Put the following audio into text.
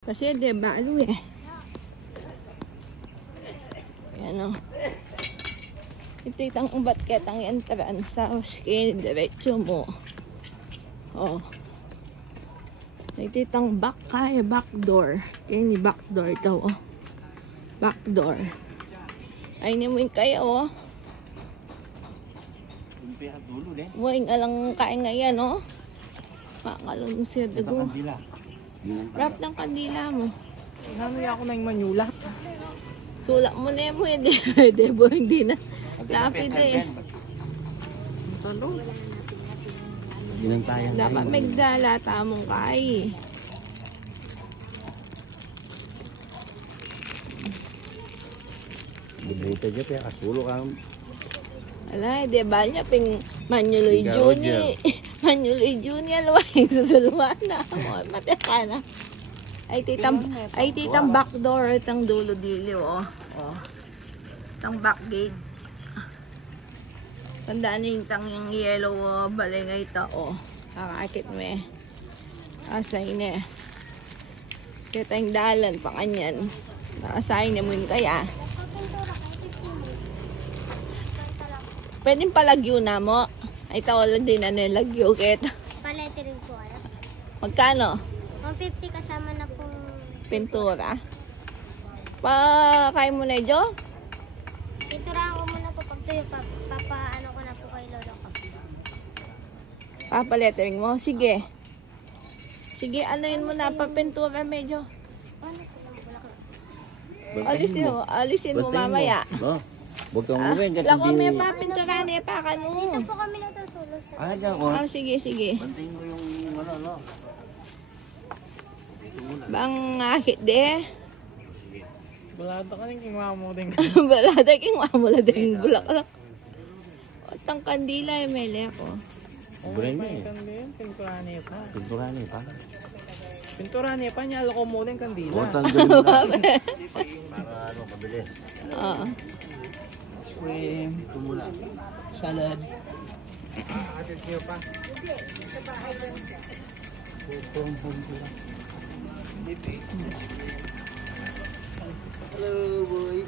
Kasi di balo eh. Ayan o. Ito itang ubat ketang entrance sa skin. Diretso mo. O. Ito itang back kaya back door. Yan yung back door daw o. Back door. Ay naman kayo o. Buwing alang kain ngayon o. Makalong siya dago. Wrap ng kandila mo. Nanuya ako na yung manyula. Sulak mo na mo eh. Debo hindi na. Lapid eh. Talo. Dapat magdala tamong kay. Dito aja ya kasulo ka. Alay, di ba niya ping Manuloy Juni. Manuloy Juni alaway susuluan na. Mati ka na. Ay titang back door itang dulo dili oh. Oh. Itang back gate. Tandaan niyo yung yellow balengay ito oh. Kakakit mo eh. Asay na eh. Kita yung dalan pa kanyan. Asay na mo yun kaya. Pwedeng palagyo na mo. Ay tawalan din na nilagyo. Palettering po alam. Magkano? 150 kasama na pong Pintura. Kaya mo na Jo? pinturahan ko muna po pag tuyo. Papaano ko na po kay lolo ko. Papalettering mo? Sige. Sige, anuin mo na. Papintura medyo. Ano po lang po. Alisin mo mamaya. Huwag kang umuwi. Lako may papintura niya pa ka no. Dito po kami natutulog sa Diyan ko. Sige, sige. Bantayin mo yung ano. Bang akit de. Balata ka rin mo din. Balada king mamula din bulaklak. Otang kandila yung mele ko. Buray mo eh. Pinturahan niya pa. Pinturan eh pa. Pinturahan niya pa niya. Alako mo din kandila. O, tanggalin mo na. Para ano, kabili. Oo. Shrimp. Tumula. Salad. Atin niyo pa. Hello boy.